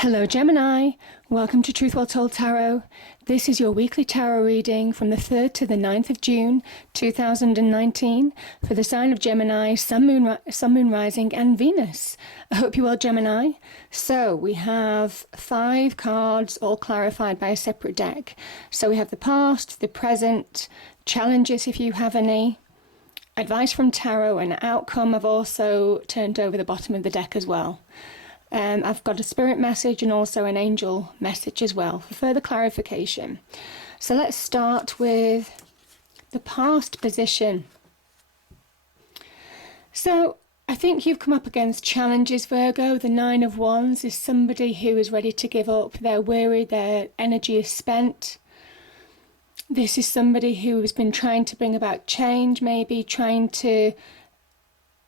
Hello Gemini, welcome to Truth Well Told Tarot. This is your weekly tarot reading from the 3rd to the 9th of June 2019 for the sign of Gemini, Sun, Moon Rising and Venus. I hope you're well, Gemini. So we have 5 cards all clarified by a separate deck. So we have the past, the present, challenges if you have any, advice from tarot and outcome. I've also turned over the bottom of the deck as well. I've got a spirit message and also an angel message as well for further clarification. So let's start with the past position. So I think you've come up against challenges, Virgo. The 9 of Wands is somebody who is ready to give up. They're weary, their energy is spent. This is somebody who has been trying to bring about change, maybe trying to...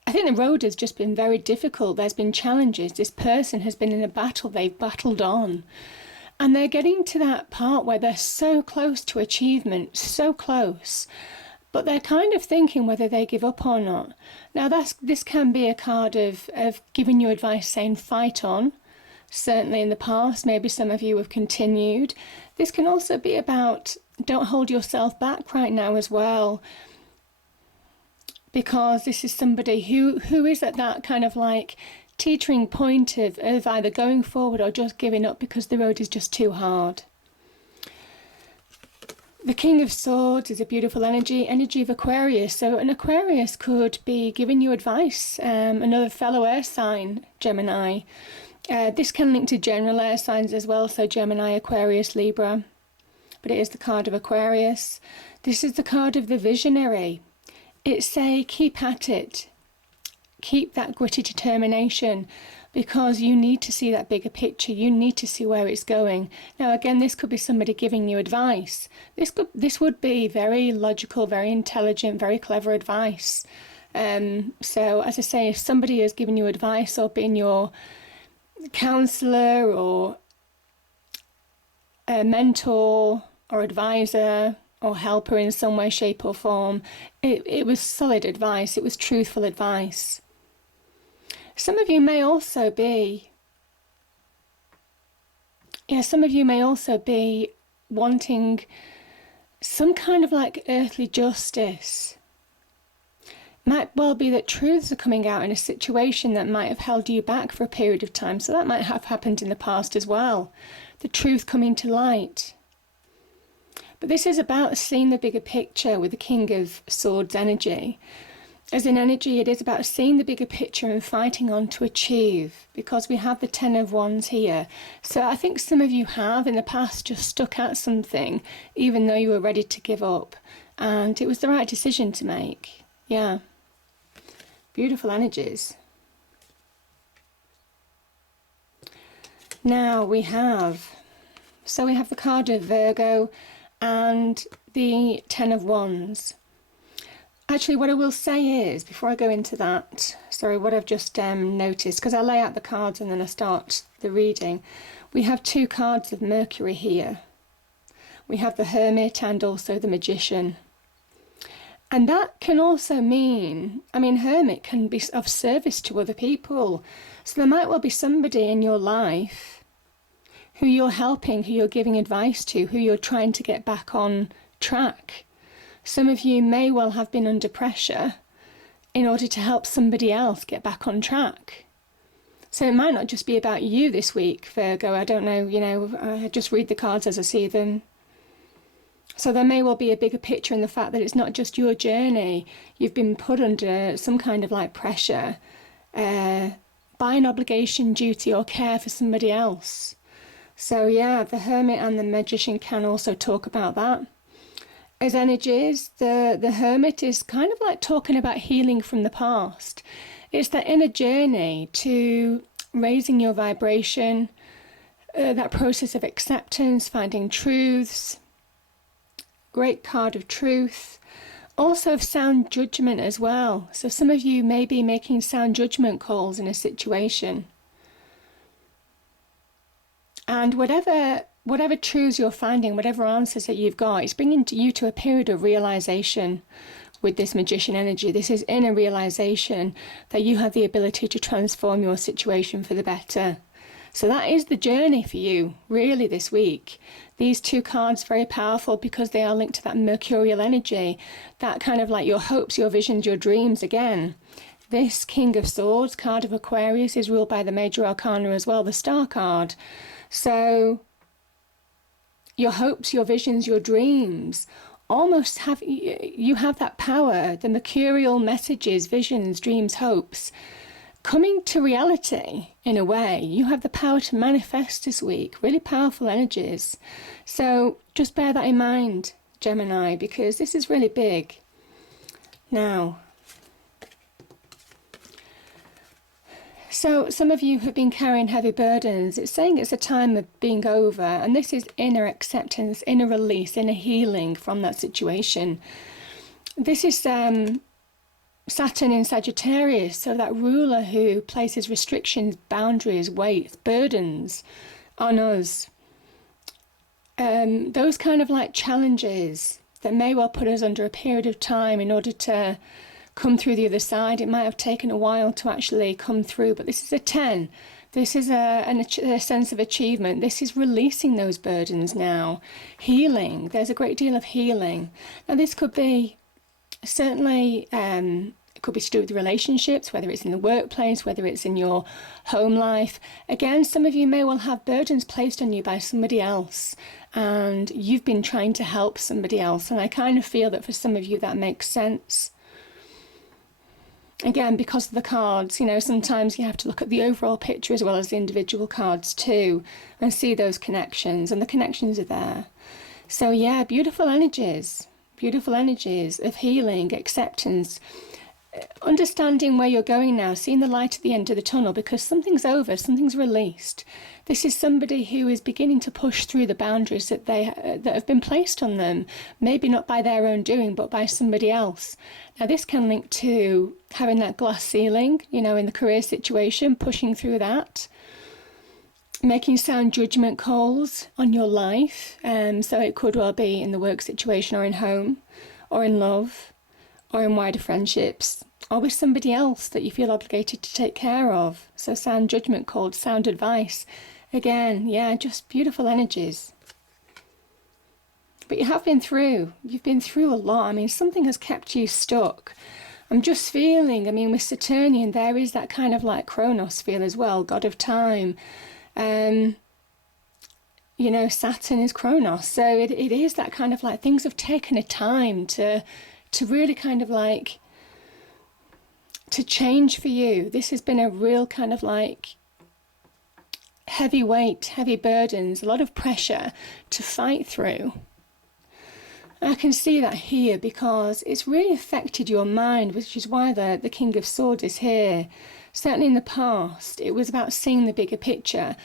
I think the road has just been very difficult. There's been challenges. This person has been in a battle. They've battled on. And they're getting to that part where they're so close to achievement, so close. But they're kind of thinking whether they give up or not. Now, this can be a card of giving you advice saying fight on. Certainly in the past, maybe some of you have continued. This can also be about don't hold yourself back right now as well. Because this is somebody who is at that kind of like teetering point of either going forward or just giving up because the road is just too hard. The King of Swords is a beautiful energy of Aquarius. So an Aquarius could be giving you advice, another fellow air sign, Gemini. This can link to general air signs as well, so Gemini, Aquarius, Libra. But it is the card of Aquarius. This is the card of the visionary. It's a keep at it, keep that gritty determination, because you need to see that bigger picture. You need to see where it's going. Now, again, this could be somebody giving you advice. This would be very logical, very intelligent, very clever advice. So, as I say, if somebody has given you advice or been your counsellor or a mentor or advisor or helper in some way, shape or form, it was solid advice, it was truthful advice. Some of you may also be wanting some kind of like earthly justice. It might well be that truths are coming out in a situation that might have held you back for a period of time, so that might have happened in the past as well. The truth coming to light. But this is about seeing the bigger picture with the King of Swords energy. As in energy, it is about seeing the bigger picture and fighting on to achieve, because we have the 10 of Wands here. So I think some of you have in the past just stuck at something, even though you were ready to give up. And it was the right decision to make. Yeah. Beautiful energies. Now we have the card of Virgo and the 10 of Wands. Actually, what I will say is, before I go into that, what I've just noticed, because I lay out the cards and then I start the reading, we have 2 cards of Mercury here. We have the Hermit and also the Magician. And that can also mean, Hermit can be of service to other people. So there might well be somebody in your life who you're helping, who you're giving advice to, who you're trying to get back on track. Some of you may well have been under pressure in order to help somebody else get back on track. So it might not just be about you this week, Virgo. I don't know, I just read the cards as I see them. So there may well be a bigger picture in the fact that it's not just your journey. You've been put under some kind of like pressure by an obligation, duty or care for somebody else. So yeah, the Hermit and the Magician can also talk about that. As energies, the Hermit is kind of like talking about healing from the past. It's that inner journey to raising your vibration, that process of acceptance, finding truths. Great card of truth. Also of sound judgment as well. So some of you may be making sound judgment calls in a situation. And whatever truths you're finding, whatever answers that you've got, it's bringing you to a period of realization with this Magician energy. This is inner realization that you have the ability to transform your situation for the better. So that is the journey for you, really, this week. These two cards very powerful because they are linked to that mercurial energy, that kind of like your hopes, your visions, your dreams again. This King of Swords, card of Aquarius, is ruled by the major arcana as well, the Star card. So your hopes, your visions, your dreams almost have, you have that power, the mercurial messages, visions, dreams, hopes, coming to reality in a way. You have the power to manifest this week, really powerful energies. So just bear that in mind, Gemini, because this is really big. Now, so some of you have been carrying heavy burdens. It's saying it's a time of being over, and this is inner acceptance, inner release, inner healing from that situation. This is Saturn in Sagittarius, so that ruler who places restrictions, boundaries, weights, burdens on us. Those kind of like challenges that may well put us under a period of time in order to come through the other side. It might have taken a while to actually come through, but this is a 10. This is a sense of achievement. This is releasing those burdens now. Healing. There's a great deal of healing. Now this could be certainly, it could be to do with relationships, whether it's in the workplace, whether it's in your home life. Again, some of you may well have burdens placed on you by somebody else, and you've been trying to help somebody else. And I kind of feel that for some of you that makes sense. Again, because of the cards, you know, sometimes you have to look at the overall picture as well as the individual cards too, and see those connections, and the connections are there. So yeah, beautiful energies of healing, acceptance, understanding where you're going now, seeing the light at the end of the tunnel, because something's over, something's released. This is somebody who is beginning to push through the boundaries that that have been placed on them, maybe not by their own doing, but by somebody else. Now this can link to having that glass ceiling, you know, in the career situation, pushing through that, making sound judgment calls on your life. So it could well be in the work situation, or in home, or in love, or in wider friendships, or with somebody else that you feel obligated to take care of. So sound judgment calls, sound advice. Again, yeah, just beautiful energies. But you've been through a lot. I mean, something has kept you stuck. I'm just feeling, I mean, with Saturnian, there is that kind of like Kronos feel as well, god of time. You know, Saturn is Kronos. So it is that kind of like, things have taken a time to really kind of like, to change for you. This has been a real kind of like heavy weight, heavy burdens, a lot of pressure to fight through. I can see that here because it's really affected your mind, which is why the King of Swords is here. Certainly in the past, it was about seeing the bigger picture.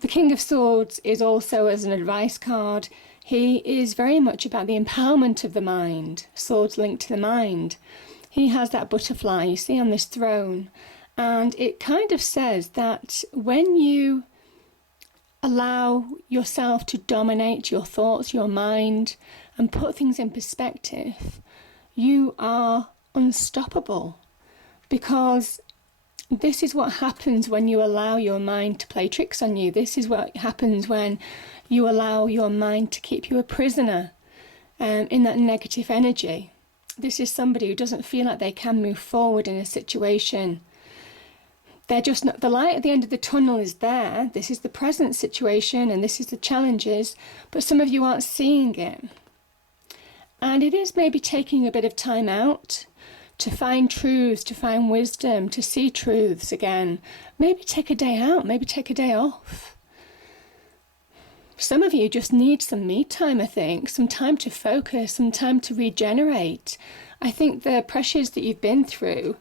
The King of Swords is also, as an advice card, he is very much about the empowerment of the mind. Swords linked to the mind. He has that butterfly you see on this throne, and it kind of says that when you allow yourself to dominate your thoughts, your mind, and put things in perspective, you are unstoppable. Because this is what happens when you allow your mind to play tricks on you. This is what happens when you allow your mind to keep you a prisoner in that negative energy. This is somebody who doesn't feel like they can move forward in a situation. They're just not, the light at the end of the tunnel is there. This is the present situation and this is the challenges, but some of you aren't seeing it. And it is maybe taking a bit of time out to find truths, to find wisdom, to see truths again. Maybe take a day out, maybe take a day off. Some of you just need some me time, I think, some time to focus, some time to regenerate. I think the pressures that you've been through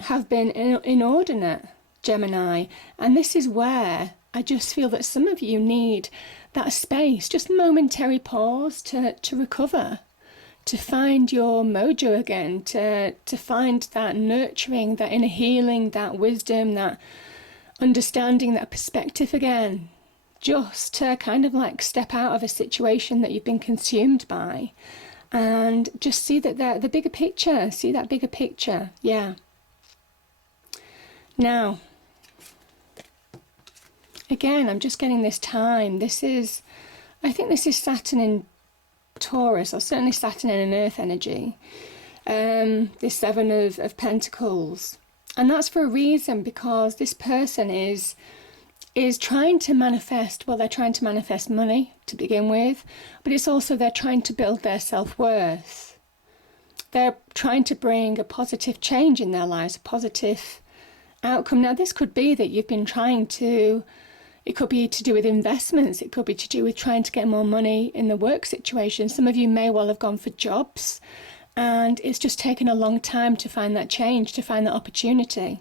have been inordinate, Gemini, and this is where I just feel that some of you need that space, just momentary pause to recover, to find your mojo again, to find that nurturing, that inner healing, that wisdom, that understanding, that perspective again, just to kind of like step out of a situation that you've been consumed by and just see that the bigger picture, see that bigger picture, yeah. Now, again, I'm just getting this time. I think this is Saturn in Taurus, or certainly Saturn in an earth energy. This Seven of Pentacles. And that's for a reason, because this person is trying to manifest, well, they're trying to manifest money to begin with, but it's also they're trying to build their self-worth. They're trying to bring a positive change in their lives, a positive outcome. Now, this could be that you've been trying to, it could be to do with investments, it could be to do with trying to get more money in the work situation. Some of you may well have gone for jobs, and it's just taken a long time to find that change, to find that opportunity.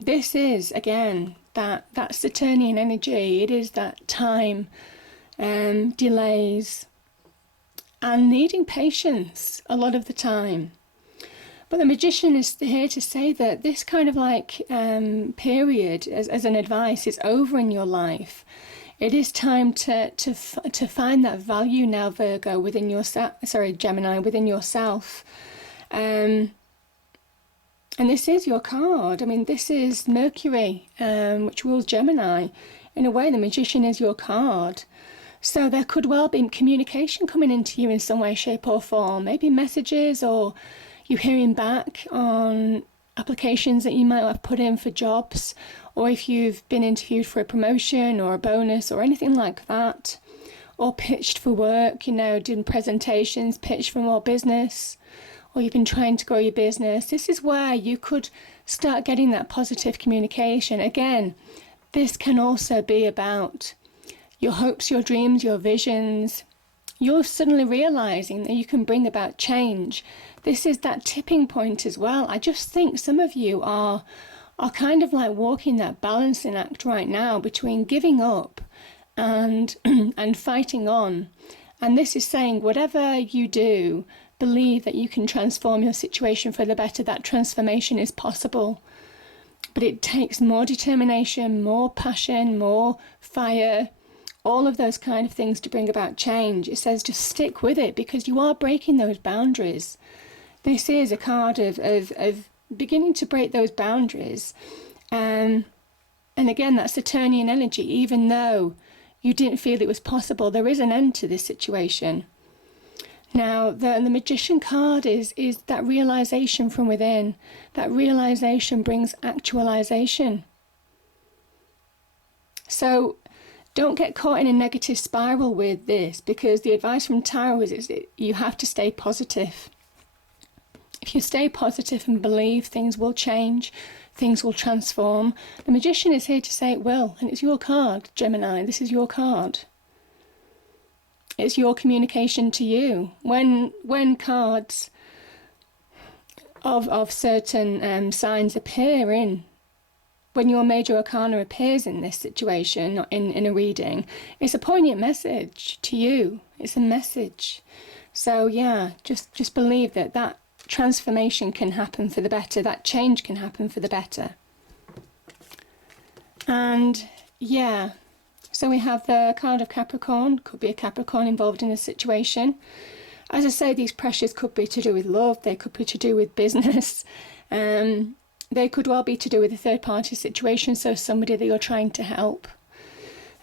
This is, again, that Saturnian energy. It is that time, delays, and needing patience a lot of the time. But the Magician is here to say that this kind of like period, as an advice, is over in your life. It is time to find that value now, Virgo, within yourself. Sorry, Gemini, within yourself. And this is your card. I mean, this is Mercury, which rules Gemini. In a way, the Magician is your card. So there could well be communication coming into you in some way, shape or form. Maybe messages, or you hearing back on applications that you might have put in for jobs, or if you've been interviewed for a promotion or a bonus or anything like that, or pitched for work, doing presentations, pitched for more business, or you've been trying to grow your business. This is where you could start getting that positive communication. Again, this can also be about your hopes, your dreams, your visions. You're suddenly realizing that you can bring about change. This is that tipping point as well. I just think some of you are kind of like walking that balancing act right now between giving up and and fighting on. And this is saying, whatever you do, believe that you can transform your situation for the better. That transformation is possible. But it takes more determination, more passion, more fire, all of those kind of things to bring about change. It says just stick with it, because you are breaking those boundaries. This is a card of beginning to break those boundaries. And again, that Saturnian energy, even though you didn't feel it was possible, there is an end to this situation. Now, the Magician card is that realization from within. That realization brings actualization. So don't get caught in a negative spiral with this, because the advice from Tarot is you have to stay positive. If you stay positive and believe, things will change, things will transform. The Magician is here to say it will, and it's your card, Gemini. This is your card. It's your communication to you. When cards of certain signs appear in, when your major arcana appears in this situation, in a reading, it's a poignant message to you. It's a message. So yeah, just believe that transformation can happen for the better. That change can happen for the better. And yeah, so we have the card of Capricorn. Could be a Capricorn involved in a situation. As I say, these pressures could be to do with love. They could be to do with business. They could well be to do with a third-party situation, so somebody that you're trying to help.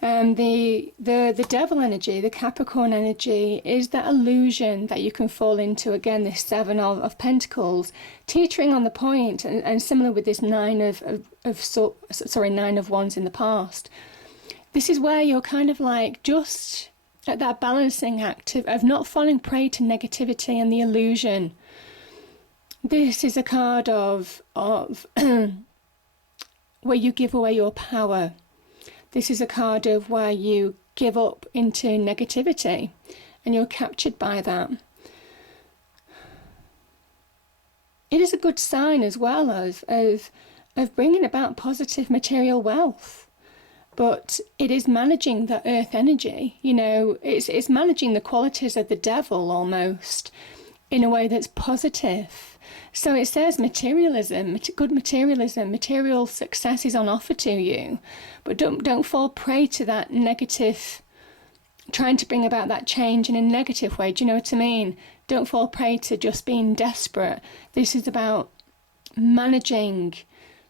The devil energy, the Capricorn energy, is that illusion that you can fall into. Again, this Seven of Pentacles, teetering on the point, and similar with this Nine of Wands in the past. This is where you're kind of like just at that balancing act of not falling prey to negativity and the illusion. This is a card of where you give away your power. This is a card of where you give up into negativity and you're captured by that. It is a good sign as well of bringing about positive material wealth. But it is managing the earth energy, it's managing the qualities of the devil almost in a way that's positive. So it says materialism, good materialism, material success is on offer to you, but don't fall prey to that negative, trying to bring about that change in a negative way. Do you know what I mean? Don't fall prey to just being desperate. This is about managing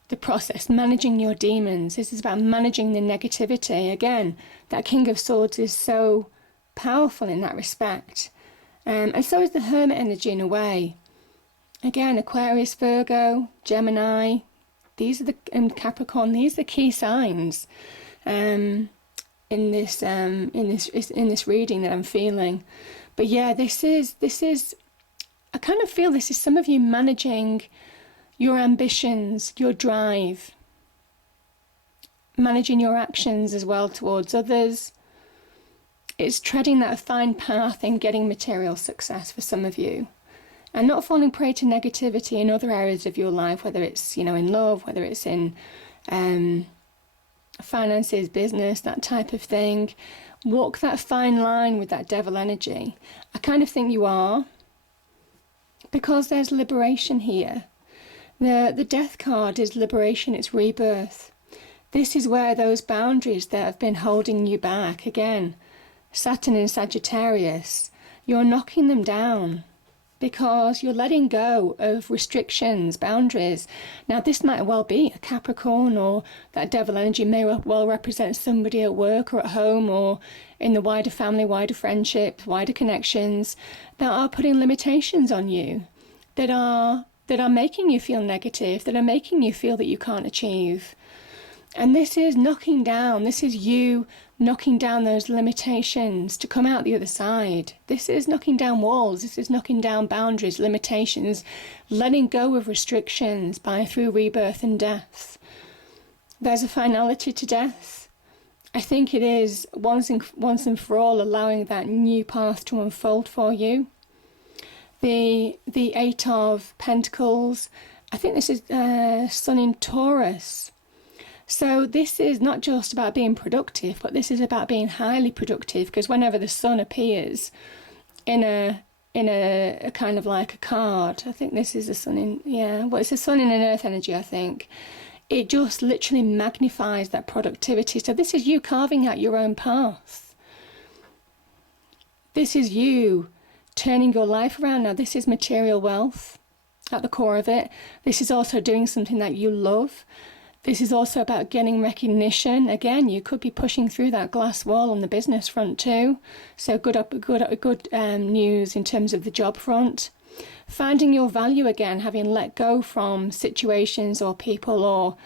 the process, managing your demons. This is about managing the negativity. Again, that King of Swords is so powerful in that respect. And so is the Hermit energy in a way. Again, Aquarius, Virgo, Gemini, these are the Capricorn. These are the key signs in this reading that I'm feeling. But yeah, this is. I kind of feel this is some of you managing your ambitions, your drive, managing your actions as well towards others. It's treading that fine path in getting material success for some of you, and not falling prey to negativity in other areas of your life, whether it's, in love, whether it's in finances, business, that type of thing. Walk that fine line with that devil energy. I kind of think you are, because there's liberation here. The death card is liberation, it's rebirth. This is where those boundaries that have been holding you back, again, Saturn in Sagittarius, you're knocking them down because you're letting go of restrictions, boundaries. Now, this might well be a Capricorn, or that devil energy may well represent somebody at work or at home or in the wider family, wider friendships, wider connections that are putting limitations on you, that are making you feel negative, that are making you feel that you can't achieve. And this is knocking down, this is you knocking down those limitations to come out the other side. This is knocking down walls, this is knocking down boundaries, limitations, letting go of restrictions through rebirth and death. There's a finality to death. I think it is once and for all allowing that new path to unfold for you. The Eight of Pentacles, I think this is Sun in Taurus. So this is not just about being productive, but this is about being highly productive, because whenever the sun appears in a kind of like a card, I think this is a sun in, it's a sun in an earth energy, I think. It just literally magnifies that productivity. So this is you carving out your own path. This is you turning your life around. Now, this is material wealth at the core of it. This is also doing something that you love. This is also about getting recognition. Again, you could be pushing through that glass wall on the business front too. So good news in terms of the job front. Finding your value again, having let go from situations or people or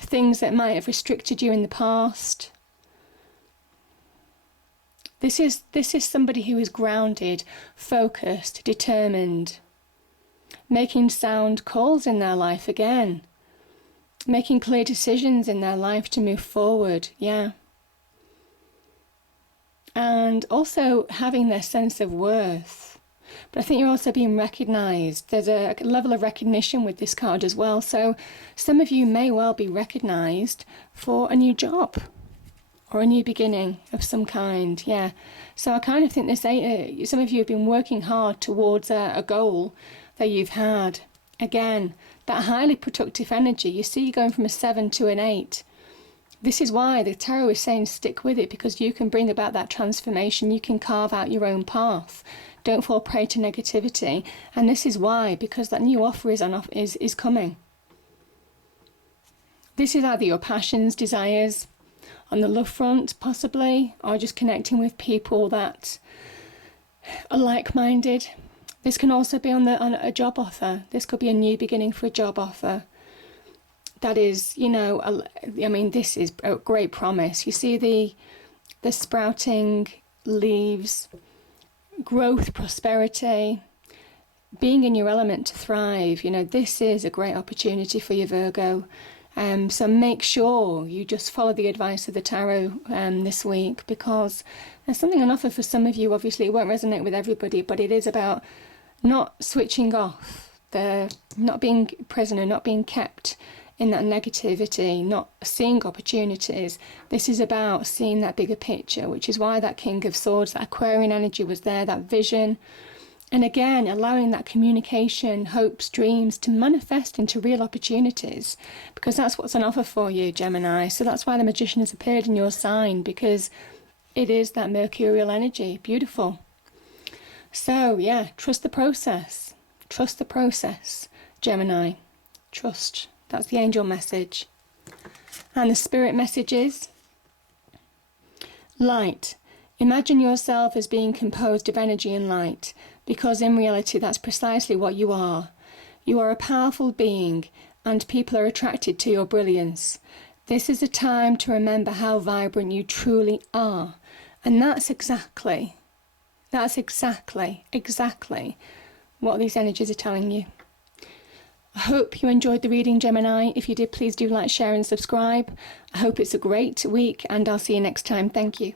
things that might have restricted you in the past. This is somebody who is grounded, focused, determined, making sound calls in their life again. Making clear decisions in their life to move forward, and also having their sense of worth. But I think you're also being recognised. There's a level of recognition with this card as well. So some of you may well be recognised for a new job or a new beginning of some kind, So I kind of think some of you have been working hard towards a goal that you've had. Again, that highly productive energy, you see, you're going from a 7 to an 8. This is why the tarot is saying stick with it, because you can bring about that transformation. You can carve out your own path. Don't fall prey to negativity. And this is why, because that new offer is coming. This is either your passions, desires, on the love front possibly, or just connecting with people that are like-minded. This can also be on a job offer. This could be a new beginning for a job offer. That is, this is a great promise. You see the sprouting leaves, growth, prosperity, being in your element to thrive. This is a great opportunity for you, Virgo. So make sure you just follow the advice of the tarot this week, because there's something on offer for some of you. Obviously, it won't resonate with everybody, but it is about not switching off, not being prisoner, not being kept in that negativity, not seeing opportunities. This is about seeing that bigger picture, which is why that King of Swords, that Aquarian energy was there, that vision. And again, allowing that communication, hopes, dreams to manifest into real opportunities, because that's what's on offer for you, Gemini. So that's why the Magician has appeared in your sign, because it is that mercurial energy. Beautiful. So, trust the process. Trust the process, Gemini. Trust. That's the angel message. And the spirit message is light. Imagine yourself as being composed of energy and light, because in reality that's precisely what you are. You are a powerful being, and people are attracted to your brilliance. This is a time to remember how vibrant you truly are. And that's exactly what these energies are telling you. I hope you enjoyed the reading, Gemini. If you did, please do like, share and subscribe. I hope it's a great week, and I'll see you next time. Thank you.